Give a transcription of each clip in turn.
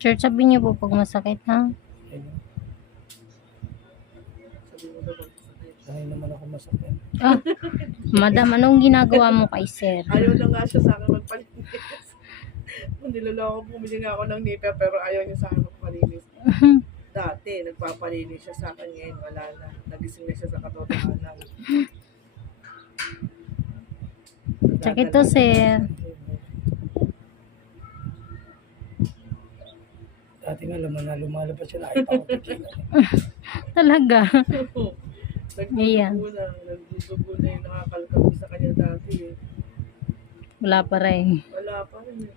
Sir, sabihin niyo po pag masakit, ha? Sanay naman ako masakit. Ah, madam, anong ginagawa mo kay sir? Ayaw na nga siya sa akin magpalinis. Niloloko bumili nga ako ng nipa pero ayaw niya sa akin magpalinis. Dati, nagpapalinis siya sa akin ngayon. Wala na. Nagising na siya sa katotohanan. Sakit to, sir. natin alam na lumalabas sila. Ay, pa Talaga. Ayan. Nagdudugo na. Nagdudugo na yung nakakalkami sa kanya dati eh. Wala pa rin. Wala pa rin eh.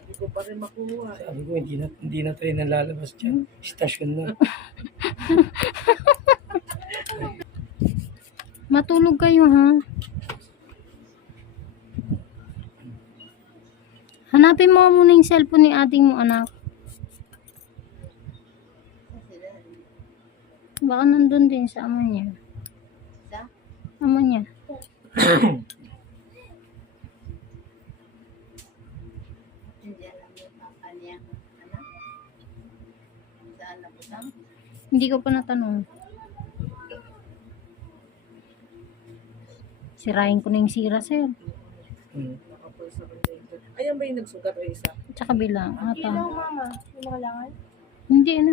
Hindi ko pa rin makuha eh. Sabi ko, hindi na, hindi na tayo lalabas dyan. Hmm? station na. Matulog kayo ha. Hanapin mo muna yung cellphone ni ating mo, anak. Baka nandun din sa ama niya. Sa? Ama niya. Hindi ko pa natanong. Sirain ko na yung sira, sir. Mm. Ayan ba yung nagsugat o isa? Sa kabila. Ata. Ilaw, mama. Hindi mo kailangan? Hindi na.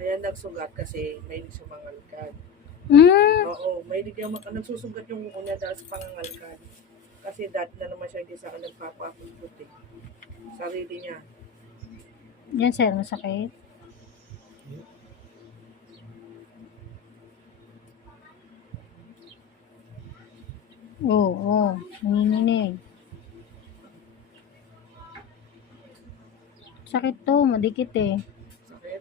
Ayan nagsugat kasi may sumangalkad. Mm. Oo, may hindi yung maka, nagsusugat yung una dahil sa pangangalkad. Kasi dati na naman siya hindi sa akin nagpapakulutin. Eh. Sarili niya. Yan sir, masakit. Oo, nanginginig. Sakit to, madikit eh. Sakit?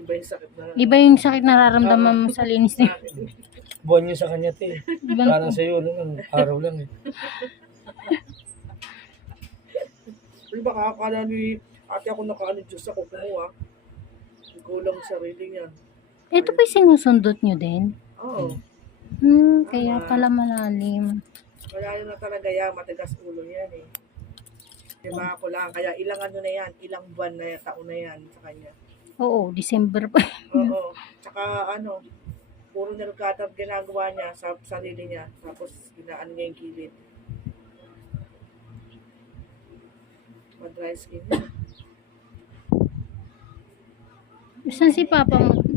Iba yung sakit na Iba yung sakit nararamdaman mo sa linis niya. Buwan yun sa kanya, te. Ibang- Parang sa'yo, ano, ano, araw lang eh. Uy, baka akala ni ate ako nakaano Diyos ako kumuha. Ikaw lang sarili niya. Ito pa yung sinusundot nyo din? Oo. Hmm, kaya pala malalim. Malalim na talaga yan. Matigas ulo yan eh. Diba ako lang. Kaya ilang ano na yan. Ilang buwan na yan. Taon na yan sa kanya. Oo, December pa. Oo. Tsaka ano, puro nilkatab ginagawa niya sa sarili niya. Tapos ginaan niya yung gilid. Madry skin. Saan si Papa mo?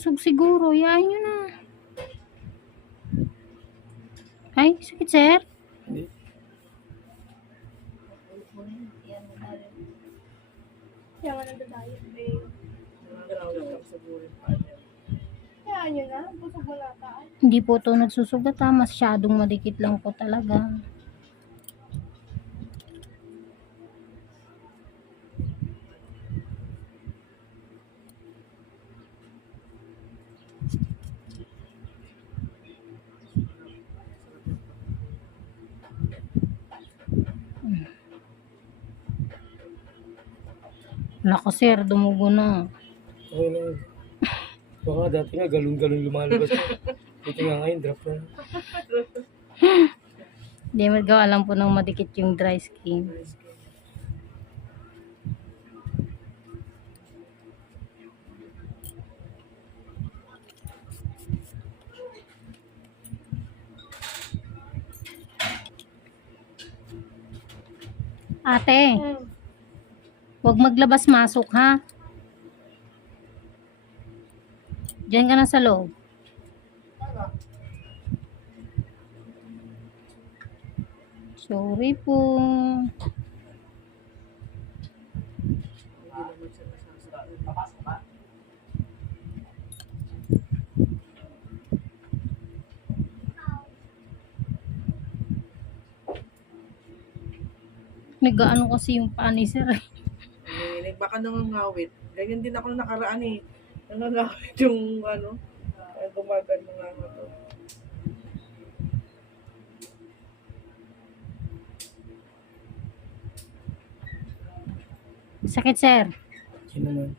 Busog siguro. Yain nyo na. Ay, sakit sir? Hindi. Hindi po to nagsusugat ha. Masyadong madikit lang po talaga. Nako sir, dumugo na. Okay lang. Baka dati nga galon-galon lumalabas. Buti nga ngayon, drop na. Hindi magawa lang po nang madikit yung dry skin. Ate. Hmm. Huwag maglabas-masok ha. Diyan ka na sa loob. Sorry po. Nag-ano kasi yung paa ni sir. Eh baka nangangawit. Ganyan din ako nakaraan eh. Nangangawit yung ano, gumagal ng ano to. Sakit, sir. Sino man?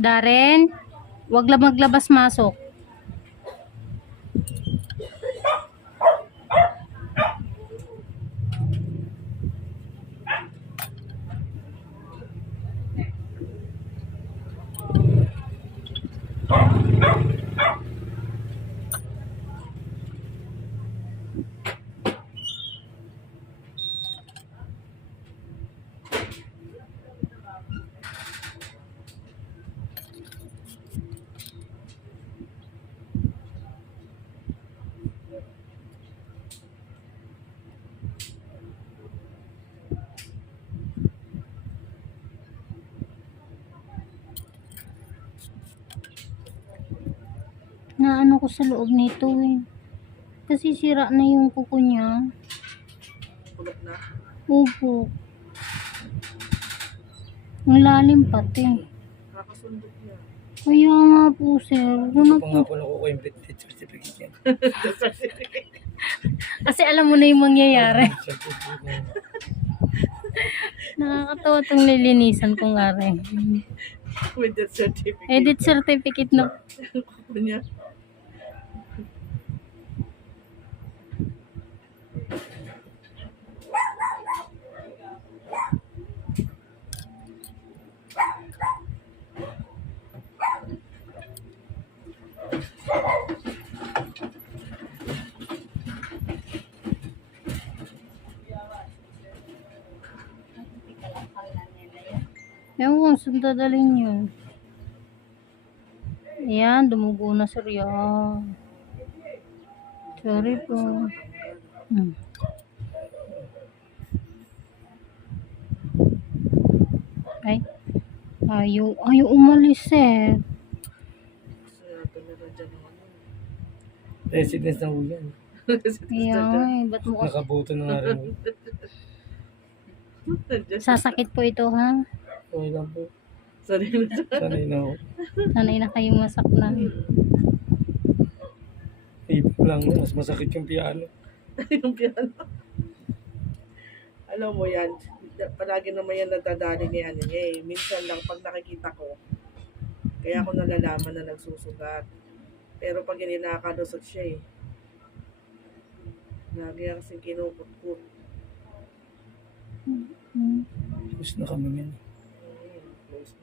Darren, wag lang maglabas-masok. inaano ko sa loob nito eh. Kasi sira na yung kuko niya. Pulot na? Opo. Ang lalim pati. niya. Kaya nga po sir. Gusto ano ko nga po nakukuha yung birth certificate yan. Kasi alam mo na yung mangyayari. Nakakatawa itong lilinisan ko nga rin. With the certificate. Edit certificate na. Kukunin niya. saan dadalhin yun? Ayan, dumugo na sir yan. Sorry po. Hmm. Ay, ayaw, ayaw umalis eh. Residence eh, na ho yan. Ayan, eh, ba't mo kasi... Nakabuto na nga rin. Sasakit po ito ha? Okay lang po. Sanay na. Sanay na ako. Sanay na kayong masaklan. Tip lang, mas masakit yung piano. yung piano. Alam mo yan, palagi naman yan nadadali ni ano niya eh. Minsan lang pag nakikita ko, kaya ako nalalaman na nagsusugat. Pero pag ininakadusot siya eh. Lagi kasi kinukot-kot. Mm-hmm. Tapos na kami ngayon. Ayos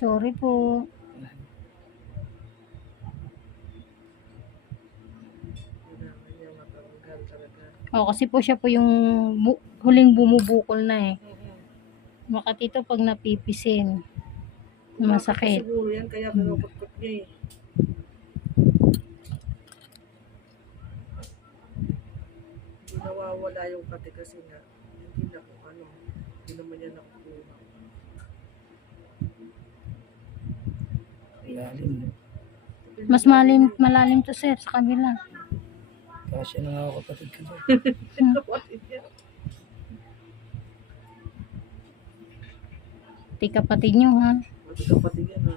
Sorry po. Kailangan niya O, kasi po siya po yung bu huling bumubukol na eh. Makatito mm-hmm. pag napipisin. Masakit. Siguro yan, kaya mm-hmm. pinupot-pot niya eh. Hindi nawawala yung pati kasi na hindi na kung ano, hindi naman niya nakukuha. Eh. Mas malim, malalim to sir sa kabila. Kasi na nga ako kapatid ko dyan. Ti kapatid nyo ha. Pati kapatid yan ha.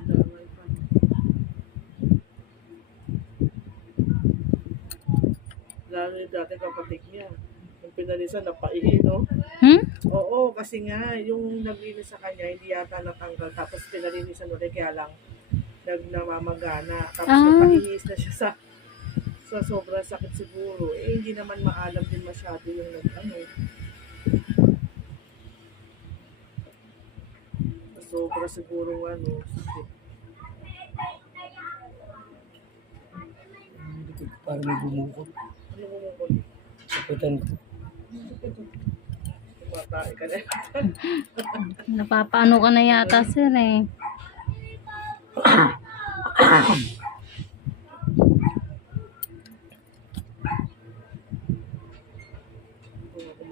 Lalo yung dati kapatid niya. Yung pinalisan, napaihi, no? Hmm? Oo, kasi nga, yung naglinis sa kanya, hindi yata natanggal. Tapos pinalinisan ulit, kaya lang nag Tapos ah. napahingis na siya sa sa sobrang sakit siguro. Eh, hindi naman maalam din masyado yung nag ano. Sobra siguro ano, sakit. Parang may bumukot. Ano bumukot? Sakitan ko. Napapaano ka na yata sir eh. Kung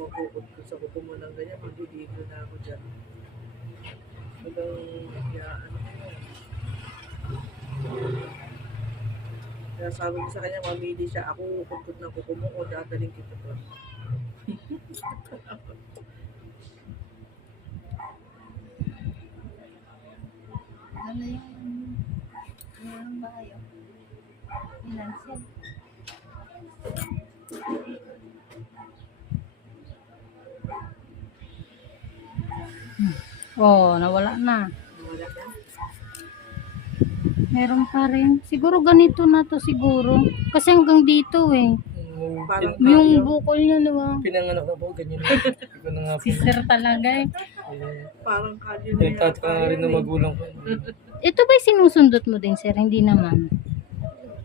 ako sa kuko mo ng ganyan, magdudito na ako dyan. Hanggang, kaya Kaya sabi ko sa kanya, mamili siya. Ako kukumput ng kuko mo o dadaling kita to. Ano yung Meron ba kayo? Ilan set? Oh, nawala na. Nawala na. Meron pa rin. Siguro ganito na to siguro. Kasi hanggang dito eh. Hmm, Parang yung bukol niya, di ba? Pinanganak na po, ganyan. Hindi ko na nga po. talaga eh. Parang kalyo na. Nagtataka rin ng magulang ko. Ito ba sinusundot mo din, sir? Hindi naman.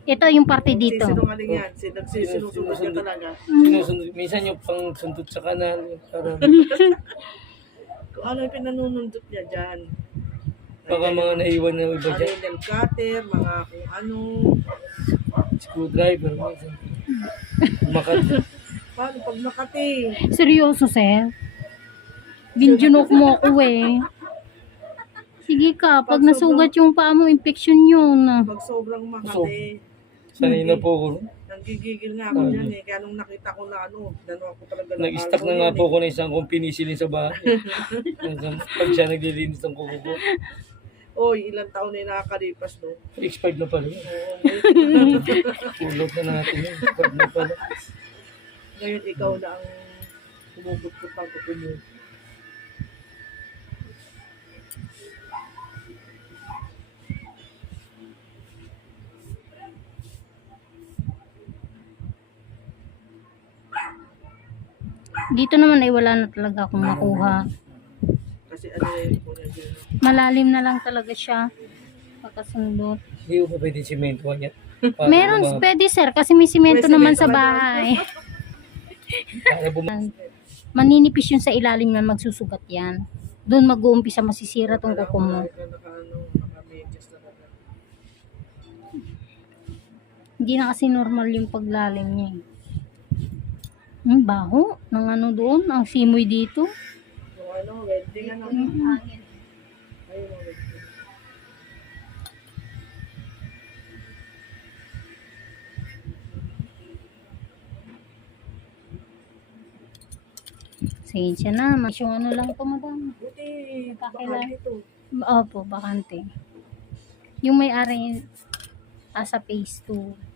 Ito yung parte dito. Sisinungaling yan. Sin- Nagsisinusundot ka talaga. Sinusundot. Minsan yung pang sundot sa kanan. Kung ano yung pinanunundot niya dyan. baka mga naiwan na iba Ano dyan. yung cutter, mga kung ano. Screwdriver. Minsan. Makat. Paano pag nakati? Seryoso, sir? Binjunok mo ako eh. Sige ka, pag, pag nasugat sobrang, yung paa mo, infection yun. Pag sobrang makate. So, eh, sanay na po ako. Nanggigigil nga ako ano? dyan eh. Kaya nung nakita ko na ano, dano ako talaga. Nag-stack na nga po eh. ako na isang kong pinisilin sa bahay. pag siya naglilinis ng kuko ko. Oy, ilang taon na nakakalipas no? Expired na pala. Eh. Ulot na natin yun. Expired na pala. Ngayon ikaw na ang pumugot ko pag-upulot. Dito naman ay wala na talaga akong makuha. Ano Malalim na lang talaga siya. pagkasundot Hindi ko pa pwede simento Meron, mga... pwede sir, kasi may simento naman sa bahay. Maninipis yun sa ilalim na magsusugat yan. Doon mag-uumpisa masisira tong kuko mo. Ano, Hindi na kasi normal yung paglalim niya eh. Ang baho ng ano doon, ang simoy dito. Yung ano, wedding ano. Mm -hmm. Hangin. Ayun, wedding. Pasensya na. Mas yung ano lang ito, madam. Buti, bakante ito. Opo, bakante. Yung may-ari asa ah, phase 2.